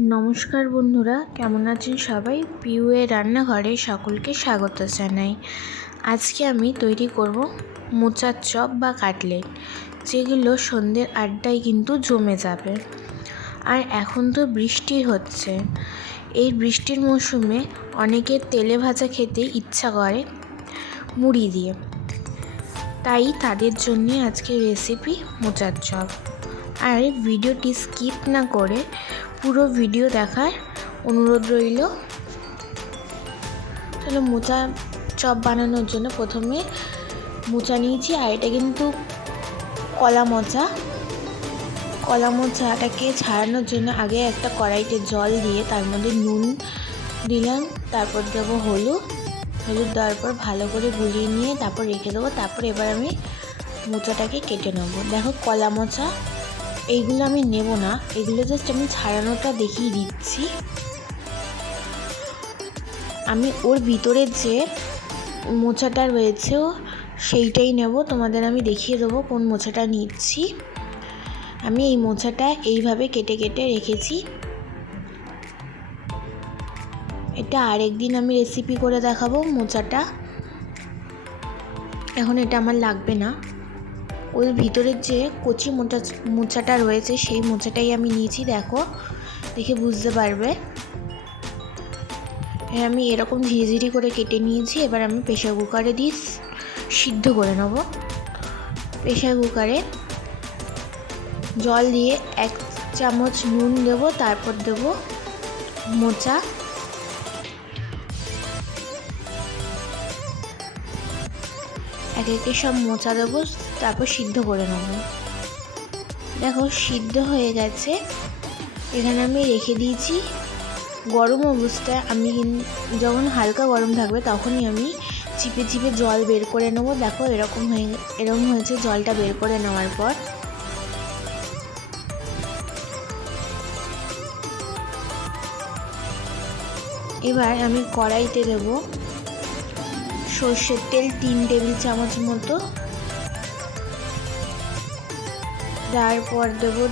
নমস্কার বন্ধুরা, কেমন আছেন সবাই? পিউএ রান্নাঘরে সকলকে স্বাগত জানাই। আজকে আমি তৈরি করব মোচার চপ বা কাটলেট, যেগুলো সন্ধ্যের আড্ডায় কিন্তু জমে যাবে। আর এখন তো বৃষ্টি হচ্ছে। এই বৃষ্টির মৌসুমে অনেকের তেলে ভাজা খেতে ইচ্ছা করে মুড়ি দিয়ে। তাই তাদের জন্যে আজকে রেসিপি মোচার চপ। আর ভিডিওটি স্কিপ না করে পুরো ভিডিও দেখার অনুরোধ রইল। তাহলে মোচা চপ বানানোর জন্য প্রথমে মোচা নিয়েছি, আর এটা কিন্তু কলা মোচা। কলা মোচাটাকে ছাড়ানোর জন্য আগে একটা কড়াইতে জল দিয়ে তার মধ্যে নুন দিলাম, তারপর দেবো হলুদ। হলুদ দেওয়ার পর ভালো করে গুলিয়ে নিয়ে তারপর রেখে দেবো, তারপর এবার আমি মোচাটাকে কেটে নেব। দেখো কলা মোচা এইগুলো আমি নেব না। এগুলো জাস্ট আমি ছাড়ানোটা দেখিয়ে দিচ্ছি। আমি ওর ভিতরের যে মোচাটা রয়েছে সেইটাই নেব। তোমাদের আমি দেখিয়ে দেবো কোন মোচাটা নিচ্ছি। আমি এই মোচাটা এইভাবে কেটে কেটে রেখেছি। এটা আরেকদিন আমি রেসিপি করে দেখাবো মোচাটা। এখন এটা আমার লাগবে না। ওই ভিতরের যে কচি মোচা, মোচাটা রয়েছে, সেই মোচাটাই আমি নিয়েছি, দেখো। দেখে বুঝতে পারবে। আমি এরকম ঝিরিঝিরি করে কেটে নিয়েছি, এবার আমি প্রেশার কুকারে দিয়ে সিদ্ধ করে নেব। প্রেশার কুকারে জল দিয়ে এক চামচ নুন দেব, তারপর দেব মোচা। এক একে সব মোচা দেবো, তারপর সিদ্ধ করে নেব। দেখো, সিদ্ধ হয়ে গেছে। এখানে আমি রেখে দিয়েছি। গরম অবস্থায় আমি যখন হালকা গরম থাকবে, তখনই আমি চিপে চিপে জল বের করে নেব। দেখো, এরকম হয়ে, এরকম হয়েছে জলটা বের করে নেওয়ার পর। এবার আমি কড়াইতে দেবো। সর্ষের তেল তিন টেবিল চামচ মতো। তারপর দেবো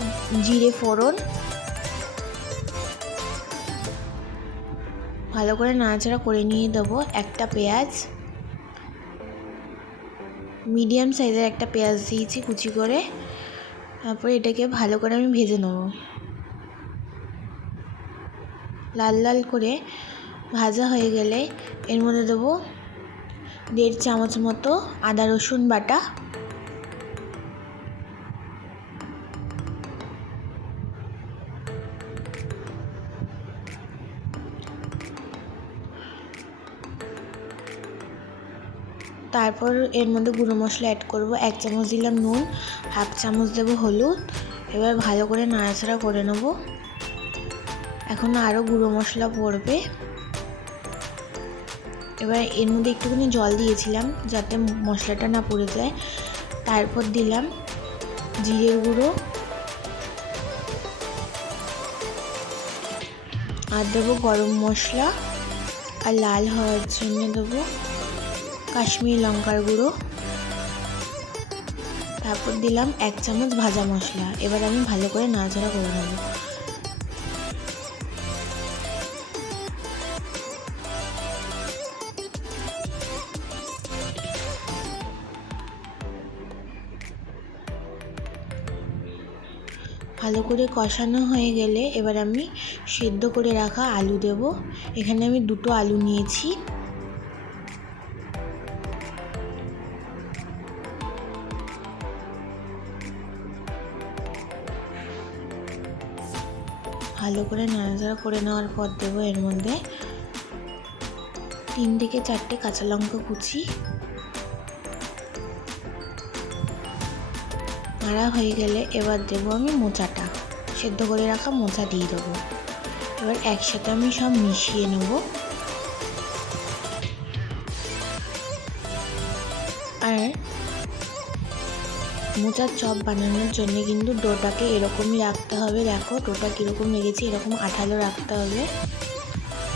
জিরে ফোড়ন। ভালো করে নাড়াচাড়া করে নিয়ে দেবো একটা পেঁয়াজ। মিডিয়াম সাইজের একটা পেঁয়াজ দিয়েছি কুচি করে। তারপরে এটাকে ভালো করে আমি ভেজে নেব। লাল লাল করে ভাজা হয়ে গেলে এর মধ্যে দেবো দেড় চামচ মতো আদা রসুন বাটা। তারপর এর মধ্যে গুঁড়ো মশলা অ্যাড করব। এক চামচ দিলাম নুন, হাফ চামচ দেবো হলুদ। এবার ভালো করে নাড়াচাড়া করে নেব। এখন আরও গুঁড়ো মশলা পড়বে। এবার এর মধ্যে একটুখানি জল দিয়েছিলাম যাতে মশলাটা না পড়ে যায়। তারপর দিলাম জিরের গুঁড়ো। আর দেবো গরম মশলা আর লাল হওয়ার জন্য দেবো কাশ্মীরি লঙ্কার গুঁড়ো। তারপর দিলাম এক চামচ ভাজা মশলা। এবার আমি ভালো করে নাড়াচাড়া করে নেব। ভালো করে কষানো হয়ে গেলে এবার আমি সেদ্ধ করে রাখা আলু দেব। এখানে আমি দুটো আলু নিয়েছি। ভালো করে নাড়াচাড়া করে নেওয়ার পর দেবো এর মধ্যে তিন থেকে চারটে কাঁচা লঙ্কা কুচি। নাড়া হয়ে গেলে এবার দেবো আমি মোচাটা। সেদ্ধ করে রাখা মোচা দিয়ে দেবো। এবার একসাথে আমি সব মিশিয়ে নেব। আর মোচার চপ বানানোর জন্য কিন্তু ডোটাকে এরকমই রাখতে হবে। দেখো ডোটা কীরকম লেগেছে, এরকম আঠালো রাখতে হবে।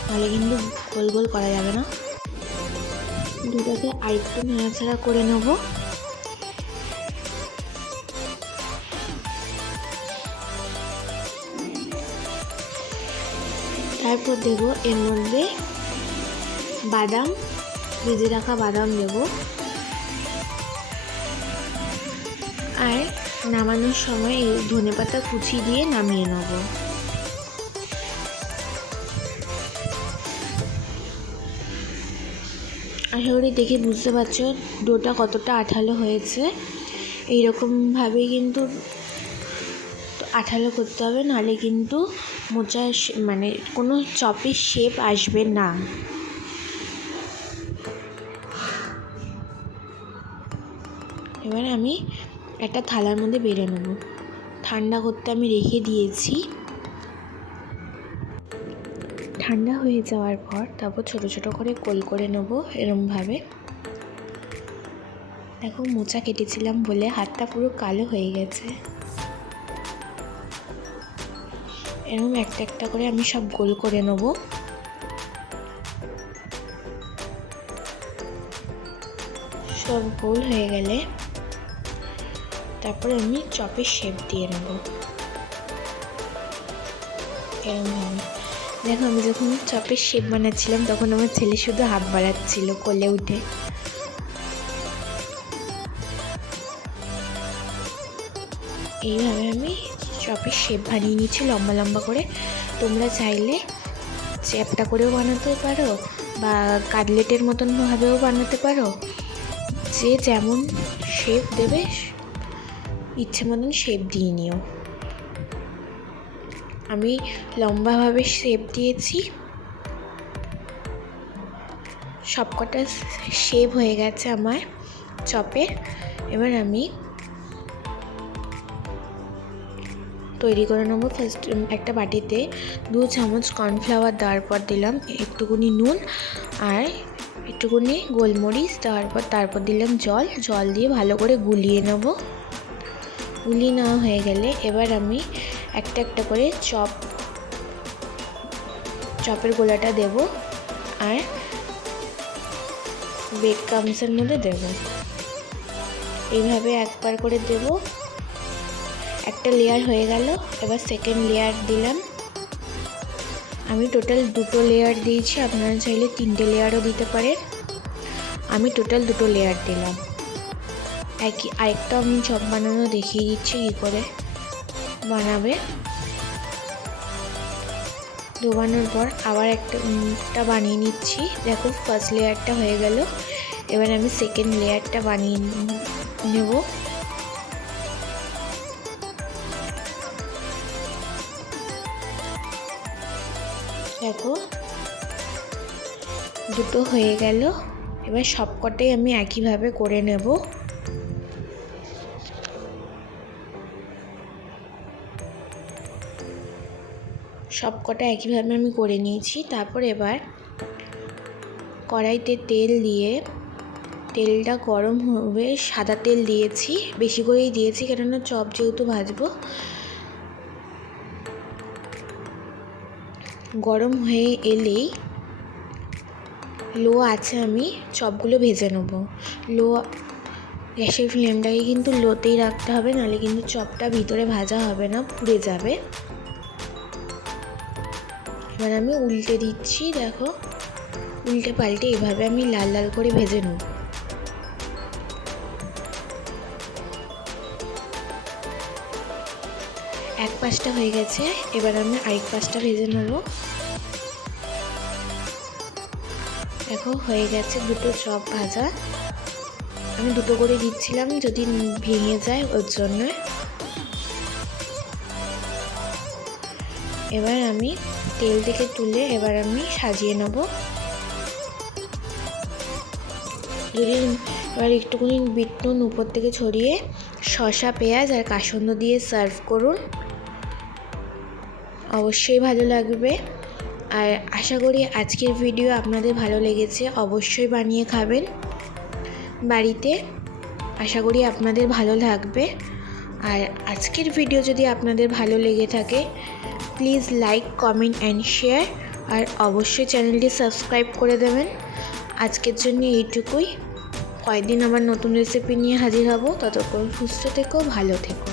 নাহলে কিন্তু গোল গোল করা যাবে না। দুটাকে আরেকটু নাড়াচাড়া করে নেব। তারপর দেবো এর মধ্যে বাদাম, ভেজে রাখা বাদাম দেবো। আর নামানোর সময় এই ধনে পাতা কুচি দিয়ে নামিয়ে নেব। আশা করি দেখে বুঝতে পারছ, ডোটা কতটা আঠালো হয়েছে। এইরকমভাবেই কিন্তু আঠালো করতে হবে, নাহলে কিন্তু মোচা মানে কোনো চপের শেপ আসবে না। এবার আমি একটা থালার মধ্যে বেড়ে নেব। ঠান্ডা করতে আমি রেখে দিয়েছি। ঠান্ডা হয়ে যাওয়ার পর তারপর ছোট ছোট করে গোল করে নেব এরমভাবে। দেখো মোচা কেটেছিলাম বলে হাতটা পুরো কালো হয়ে গেছে। এরকম একটা একটা করে আমি সব গোল করে নেব। সব গোল হয়ে গেলে তারপরে আমি চপের শেপ দিয়ে নেব। এরকমভাবে দেখো, আমি যখন চপের শেপ বানাচ্ছিলাম, তখন আমার ছেলে শুধু হাত বাড়াচ্ছিল কোলে উঠে। এইভাবে আমি চপের শেপ বানিয়ে নিচ্ছি লম্বা লম্বা করে। তোমরা চাইলে চ্যাপটা করেও বানাতে পারো বা কাটলেটের মতন ভাবেও বানাতে পারো। যে যেমন শেপ দেবে, ইচ্ছে মতন শেপ দিয়ে নিও। আমি লম্বাভাবে শেপ দিয়েছি। সবকটা শেপ হয়ে গেছে আমার চপের। এবার আমি তৈরি করে নেব। ফার্স্ট একটা বাটিতে দু চামচ কর্নফ্লাওয়ার দেওয়ার পর দিলাম একটুকুনি নুন আর একটুকুনি গোলমরিচ দেওয়ার পর তারপর দিলাম জল। জল দিয়ে ভালো করে গুলিয়ে নেব। গুলিয়ে নেওয়া হয়ে গেলে এবার আমি একটা একটা করে চপ, চপের গোলাটা দেব আর বেক কামসের মধ্যে দেব। এইভাবে একবার করে দেবো। একটা লেয়ার হয়ে গেল, এবার সেকেন্ড লেয়ার দিলাম। আমি টোটাল দুটো লেয়ার দিয়েছি, আপনারা চাইলে তিনটে লেয়ারও দিতে পারেন। আমি টোটাল দুটো লেয়ার দিলাম। একই, আরেকটা আমি চপ বানানো দেখিয়ে দিচ্ছি, কী করে? বানাবে। ডোবানোর পর আবার একটা বানিয়ে নিচ্ছি। দেখো ফার্স্ট লেয়ারটা হয়ে গেল। এবার আমি সেকেন্ড লেয়ারটা বানিয়ে নেব। দেখো। দুটো হয়ে গেল। এবার সবকটাই আমি একইভাবে করে নেব। সবকটা একইভাবে আমি করে নিয়েছি। তারপর এবার কড়াইতে তেল দিয়ে, তেলটা গরম হবে, সাদা তেল দিয়েছি, বেশি করেই দিয়েছি কেননা চপ যেহেতু ভাজবো গরম হয়ে এলেই লো আছে আমি চপগুলো ভেজে নেব। লো গ্যাসের ফ্লেমটাকে কিন্তু লোতেই রাখতে হবে, নাহলে কিন্তু চপটা ভিতরে ভাজা হবে না, পুড়ে যাবে। এবার আমি উল্টে দিচ্ছি, দেখো। উল্টে পাল্টে এভাবে আমি লাল লাল করে ভেজে নেব। পাশটা হয়ে গেছে। এবার আমি আরেক পাশটা ভেজে নেব। দেখো, হয়ে গেছে দুটো চপ ভাজা। আমি দুটো করে দিচ্ছিলাম, যদি ভেঙে যায় ওর জন্য। এবার আমি তেল থেকে তুলে এবার আমি সাজিয়ে নেব। যদি এবার একটুখানি বিট নুন উপর থেকে ছড়িয়ে শসা, পেঁয়াজ আর কাসন্দ দিয়ে সার্ভ করুন। অবশ্যই ভালো লাগবে। আর আশা করি আজকের ভিডিও আপনাদের ভালো লেগেছে, অবশ্যই বানিয়ে খাবেন। বাড়িতে আশা করি আপনাদের ভালো লাগবে। আর আজকের ভিডিও যদি আপনাদের ভালো লেগে থাকে please like comment and share আর অবশ্যই চ্যানেলটি সাবস্ক্রাইব করে দেবেন। আজকের জন্য এইটুকুই। কয়েকদিন আবার নতুন রেসিপি নিয়ে হাজির হব। ততক্ষণ সুস্থ থেকো, ভালো থেকো।